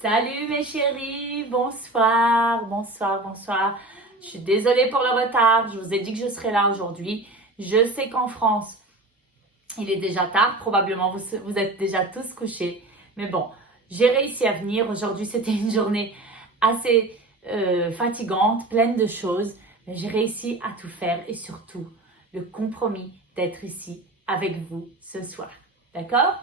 Salut mes chéris, bonsoir, bonsoir, bonsoir. Je suis désolée pour le retard, je vous ai dit que je serais là aujourd'hui. Je sais qu'en France, il est déjà tard, probablement vous êtes déjà tous couchés. Mais bon, j'ai réussi à venir. Aujourd'hui, c'était une journée assez fatigante, pleine de choses. Mais j'ai réussi à tout faire et surtout le compromis d'être ici avec vous ce soir. D'accord?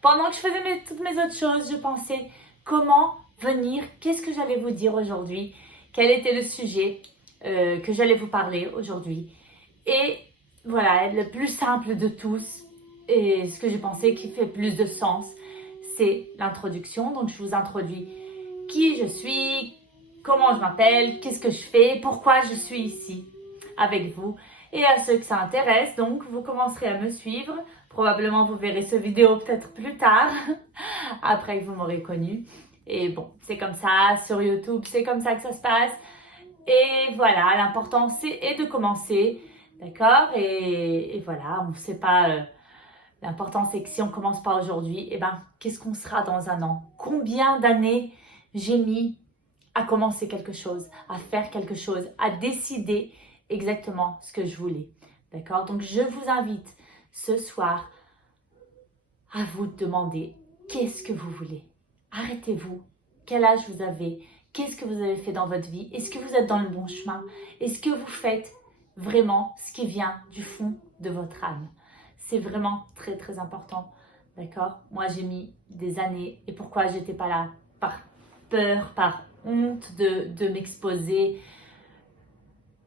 Pendant que je faisais toutes mes autres choses, je pensais comment venir, qu'est-ce que j'allais vous dire aujourd'hui, quel était le sujet que j'allais vous parler aujourd'hui. Et voilà, le plus simple de tous, et ce que j'ai pensé qui fait plus de sens, c'est l'introduction. Donc je vous introduis qui je suis, comment je m'appelle, qu'est-ce que je fais, pourquoi je suis ici avec vous. Et à ceux que ça intéresse, donc vous commencerez à me suivre. Probablement vous verrez ce vidéo peut-être plus tard, après que vous m'aurez connu. Et bon, c'est comme ça, sur YouTube, c'est comme ça que ça se passe. Et voilà, l'important est de commencer, d'accord? Et voilà, on ne sait pas, l'important c'est que si on ne commence pas aujourd'hui, eh ben, qu'est-ce qu'on sera dans un an? Combien d'années j'ai mis à commencer quelque chose, à faire quelque chose, à décider exactement ce que je voulais, d'accord? Donc je vous invite ce soir à vous demander qu'est-ce que vous voulez. Arrêtez-vous. Quel âge vous avez? Qu'est-ce que vous avez fait dans votre vie? Est-ce que vous êtes dans le bon chemin? Est-ce que vous faites vraiment ce qui vient du fond de votre âme? C'est vraiment très très important. D'accord? Moi j'ai mis des années. Et pourquoi j'étais pas là? Par peur, par honte de m'exposer,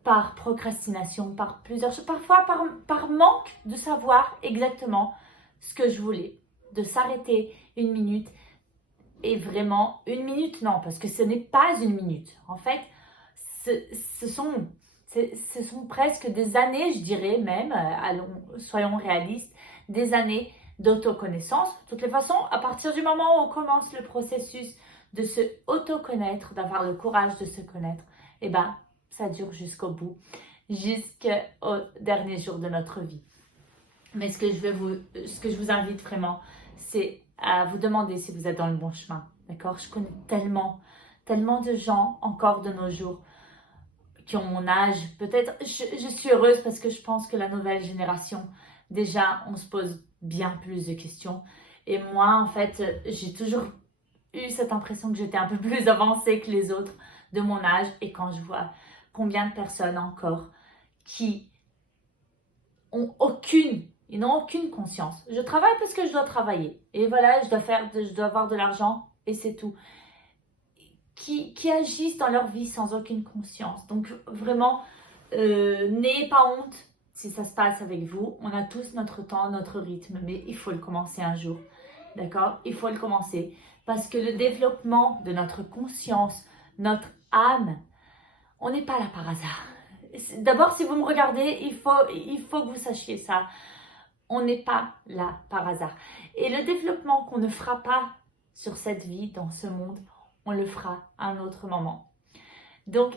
par procrastination, par plusieurs choses, parfois par manque de savoir exactement ce que je voulais. De s'arrêter une minute. Et vraiment, une minute, non, parce que ce n'est pas une minute. En fait, ce sont presque des années, je dirais même, soyons réalistes, des années d'autoconnaissance. De toutes les façons, à partir du moment où on commence le processus de se autoconnaître, d'avoir le courage de se connaître, eh ben, ça dure jusqu'au bout, jusqu'au dernier jour de notre vie. Mais ce que je vous invite vraiment, c'est à vous demander si vous êtes dans le bon chemin. D'accord? Je connais tellement de gens encore de nos jours qui ont mon âge. Peut-être, je suis heureuse parce que je pense que la nouvelle génération, déjà, on se pose bien plus de questions. Et moi, en fait, j'ai toujours eu cette impression que j'étais un peu plus avancée que les autres de mon âge. Et quand je vois combien de personnes encore qui ils n'ont aucune conscience. Je travaille parce que je dois travailler. Et voilà, je dois avoir de l'argent et c'est tout. Qui agissent dans leur vie sans aucune conscience. Donc vraiment, n'ayez pas honte si ça se passe avec vous. On a tous notre temps, notre rythme, mais il faut le commencer un jour. D'accord? Il faut le commencer. Parce que le développement de notre conscience, notre âme, on n'est pas là par hasard. D'abord, si vous me regardez, il faut que vous sachiez ça. On n'est pas là par hasard. Et le développement qu'on ne fera pas sur cette vie, dans ce monde, on le fera à un autre moment. Donc,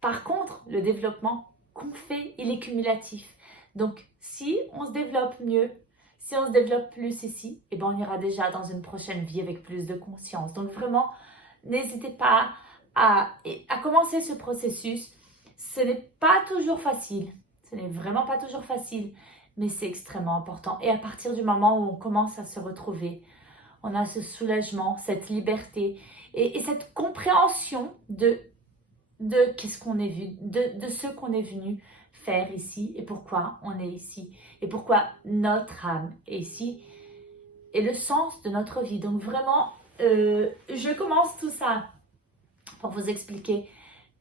par contre, le développement qu'on fait, il est cumulatif. Donc, si on se développe mieux, si on se développe plus ici, eh ben, on ira déjà dans une prochaine vie avec plus de conscience. Donc, vraiment, n'hésitez pas à commencer ce processus. Ce n'est pas toujours facile. Ce n'est vraiment pas toujours facile, mais c'est extrêmement important. Et à partir du moment où on commence à se retrouver, on a ce soulagement, cette liberté et cette compréhension de qu'est-ce qu'on est vu, de ce qu'on est venu faire ici et pourquoi on est ici et pourquoi notre âme est ici et le sens de notre vie. Donc vraiment, je commence tout ça pour vous expliquer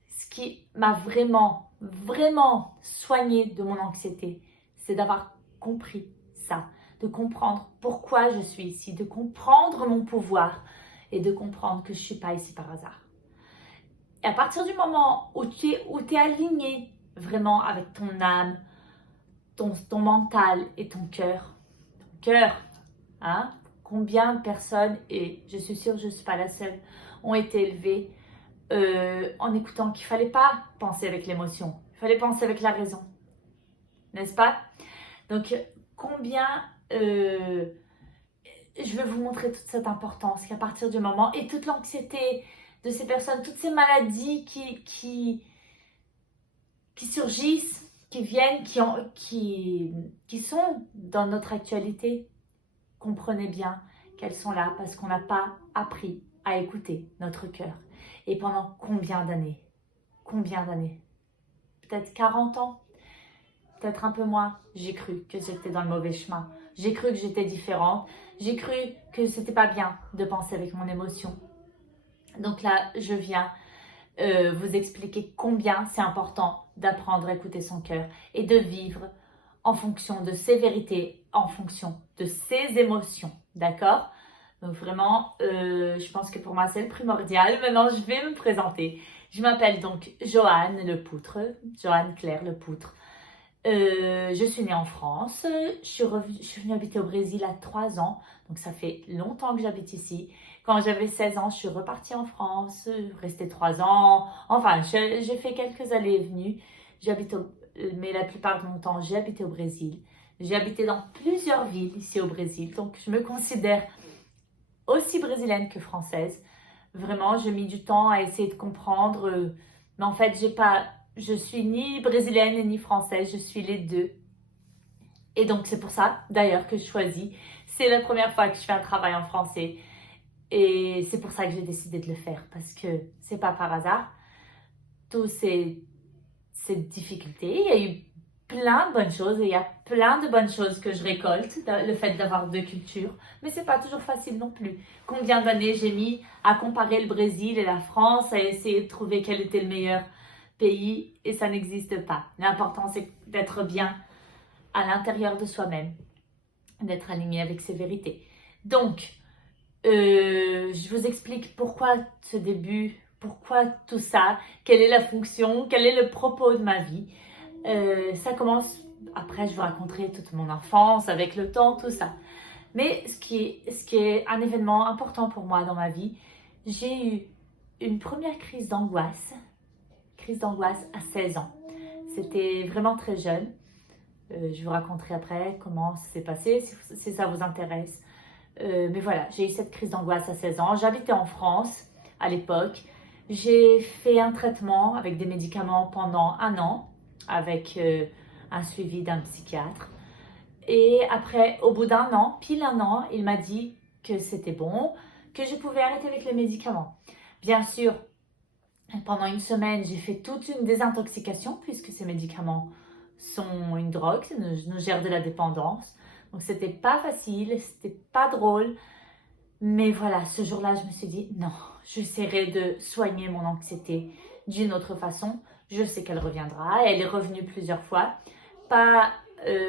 ce qui m'a vraiment, vraiment soigné de mon anxiété. C'est d'avoir compris ça, de comprendre pourquoi je suis ici, de comprendre mon pouvoir et de comprendre que je ne suis pas ici par hasard. Et à partir du moment où tu es aligné vraiment avec ton âme, ton mental et ton cœur, hein, combien de personnes, et je suis sûre que je ne suis pas la seule, ont été élevées en écoutant qu'il ne fallait pas penser avec l'émotion, il fallait penser avec la raison, n'est-ce pas? Donc, combien je veux vous montrer toute cette importance qu'à partir du moment, et toute l'anxiété de ces personnes, toutes ces maladies qui surgissent, qui viennent, qui sont dans notre actualité, comprenez bien qu'elles sont là parce qu'on n'a pas appris à écouter notre cœur. Et pendant combien d'années? Combien d'années? Peut-être 40 ans? Peut-être un peu moins. J'ai cru que j'étais dans le mauvais chemin. J'ai cru que j'étais différente. J'ai cru que c'était pas bien de penser avec mon émotion. Donc là, je viens vous expliquer combien c'est important d'apprendre à écouter son cœur et de vivre en fonction de ses vérités, en fonction de ses émotions. D'accord? Donc vraiment, je pense que pour moi, c'est le primordial. Maintenant, je vais me présenter. Je m'appelle donc Joanne Lepoutre, Joanne Claire Lepoutre. Je suis née en France. Je suis venue habiter au Brésil à 3 ans. Donc, ça fait longtemps que j'habite ici. Quand j'avais 16 ans, je suis repartie en France, restée 3 ans. Enfin, j'ai fait quelques allées et venues. Mais la plupart de mon temps, j'ai habité au Brésil. J'ai habité dans plusieurs villes ici au Brésil. Donc, je me considère aussi brésilienne que française. Vraiment, j'ai mis du temps à essayer de comprendre. Mais en fait, je suis ni brésilienne ni française. Je suis les deux. Et donc, c'est pour ça, d'ailleurs, que je choisis. C'est la première fois que je fais un travail en français. Et c'est pour ça que j'ai décidé de le faire. Parce que c'est pas par hasard. Toutes ces difficultés. Il y a eu plein de bonnes choses et il y a plein de bonnes choses que je récolte, le fait d'avoir deux cultures, mais c'est pas toujours facile non plus. Combien d'années j'ai mis à comparer le Brésil et la France, à essayer de trouver quel était le meilleur pays et ça n'existe pas. L'important c'est d'être bien à l'intérieur de soi-même, d'être aligné avec ses vérités. Donc, je vous explique pourquoi ce début, pourquoi tout ça, quelle est la fonction, quel est le propos de ma vie. Ça commence, après je vous raconterai toute mon enfance, avec le temps, tout ça. Mais ce qui est un événement important pour moi dans ma vie, j'ai eu une première crise d'angoisse à 16 ans. C'était vraiment très jeune. Je vous raconterai après comment ça s'est passé, si ça vous intéresse. Mais voilà, j'ai eu cette crise d'angoisse à 16 ans. J'habitais en France à l'époque. J'ai fait un traitement avec des médicaments pendant 1 an, avec un suivi d'un psychiatre. Et après, au bout d'1 an, pile 1 an, il m'a dit que c'était bon, que je pouvais arrêter avec les médicaments. Bien sûr, pendant 1 semaine, j'ai fait toute une désintoxication puisque ces médicaments sont une drogue, nous gèrent de la dépendance. Donc, c'était pas facile, c'était pas drôle. Mais voilà, ce jour-là, je me suis dit, non, j'essaierai de soigner mon anxiété d'une autre façon. Je sais qu'elle reviendra. Elle est revenue plusieurs fois. Pas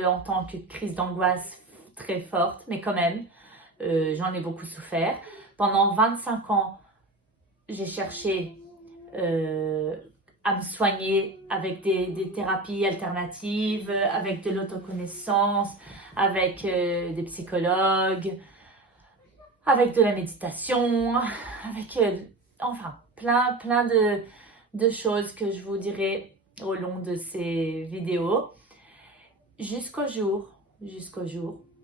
en tant que crise d'angoisse très forte, mais quand même, j'en ai beaucoup souffert. Pendant 25 ans, j'ai cherché à me soigner avec des thérapies alternatives, avec de l'autoconnaissance, avec des psychologues, avec de la méditation, avec enfin plein de choses que je vous dirai au long de ces vidéos, jusqu'au jour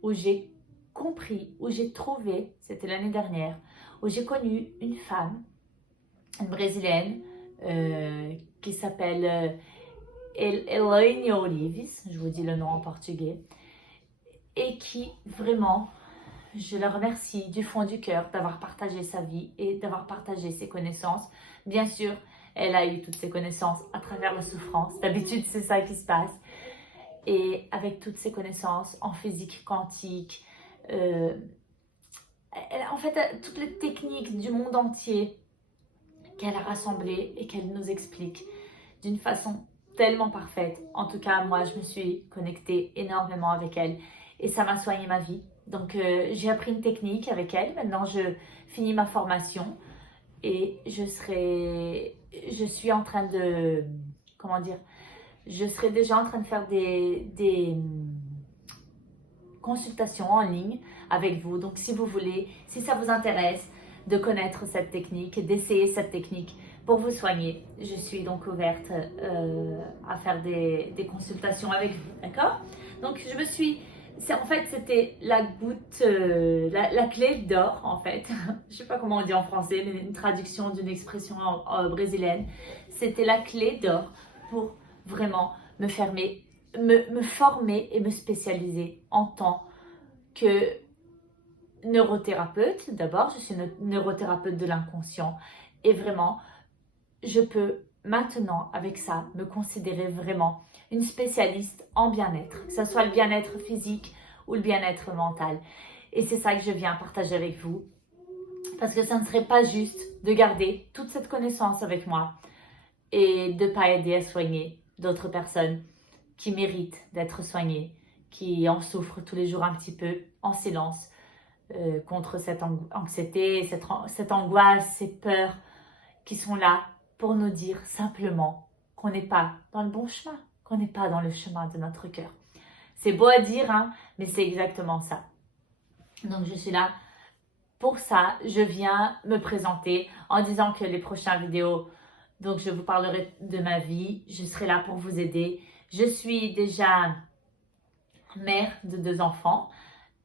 où j'ai compris, où j'ai trouvé, c'était l'année dernière, où j'ai connu une femme, une brésilienne, qui s'appelle Elaine Olives, je vous dis le nom en portugais, et qui vraiment, je la remercie du fond du cœur d'avoir partagé sa vie et d'avoir partagé ses connaissances. Bien sûr, elle a eu toutes ses connaissances à travers la souffrance. D'habitude, c'est ça qui se passe. Et avec toutes ses connaissances en physique quantique, en fait, toutes les techniques du monde entier qu'elle a rassemblées et qu'elle nous explique d'une façon tellement parfaite. En tout cas, moi, je me suis connectée énormément avec elle et ça m'a soigné ma vie. Donc, j'ai appris une technique avec elle. Maintenant, je finis ma formation et je suis en train de, comment dire, je serai déjà en train de faire des consultations en ligne avec vous. Donc, si vous voulez, si ça vous intéresse de connaître cette technique, d'essayer cette technique pour vous soigner, je suis donc ouverte à faire des consultations avec vous, d'accord? Donc, je me suis En fait, c'était la goutte, la clé d'or, en fait. Je sais pas comment on dit en français, mais une traduction d'une expression brésilienne. C'était la clé d'or pour vraiment me former et me spécialiser en tant que neurothérapeute. D'abord, je suis neurothérapeute de l'inconscient. Et vraiment, je peux maintenant, avec ça, me considérer vraiment une spécialiste en bien-être, que ce soit le bien-être physique ou le bien-être mental. Et c'est ça que je viens partager avec vous, parce que ça ne serait pas juste de garder toute cette connaissance avec moi et de ne pas aider à soigner d'autres personnes qui méritent d'être soignées, qui en souffrent tous les jours un petit peu en silence contre cette anxiété, cette angoisse, ces peurs qui sont là pour nous dire simplement qu'on n'est pas dans le bon chemin, qu'on n'est pas dans le chemin de notre cœur. C'est beau à dire, hein, mais c'est exactement ça. Donc je suis là pour ça. Je viens me présenter en disant que les prochaines vidéos, donc je vous parlerai de ma vie. Je serai là pour vous aider. Je suis déjà mère de 2 enfants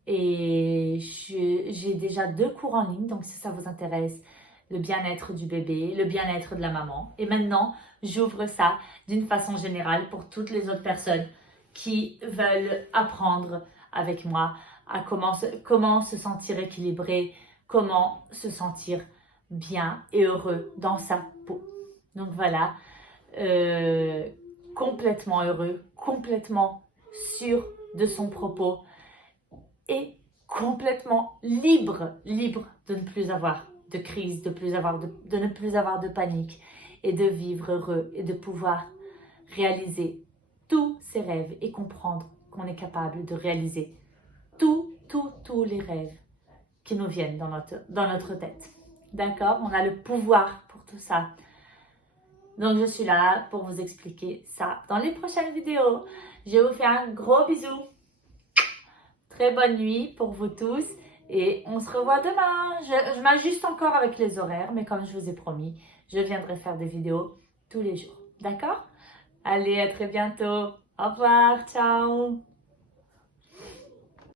et j'ai déjà 2 cours en ligne. Donc si ça vous intéresse, le bien-être du bébé, le bien-être de la maman. Et maintenant, j'ouvre ça d'une façon générale pour toutes les autres personnes qui veulent apprendre avec moi à comment se sentir équilibré, comment se sentir bien et heureux dans sa peau. Donc voilà, complètement heureux, complètement sûr de son propos et complètement libre de ne plus avoir de crise, de ne plus avoir de panique et de vivre heureux et de pouvoir réaliser tous ses rêves et comprendre qu'on est capable de réaliser tous les rêves qui nous viennent dans notre tête. D'accord? On a le pouvoir pour tout ça. Donc, je suis là pour vous expliquer ça dans les prochaines vidéos. Je vous fais un gros bisou. Très bonne nuit pour vous tous. Et on se revoit demain. Je m'ajuste encore avec les horaires, mais comme je vous ai promis, je viendrai faire des vidéos tous les jours. D'accord? Allez, à très bientôt. Au revoir, ciao.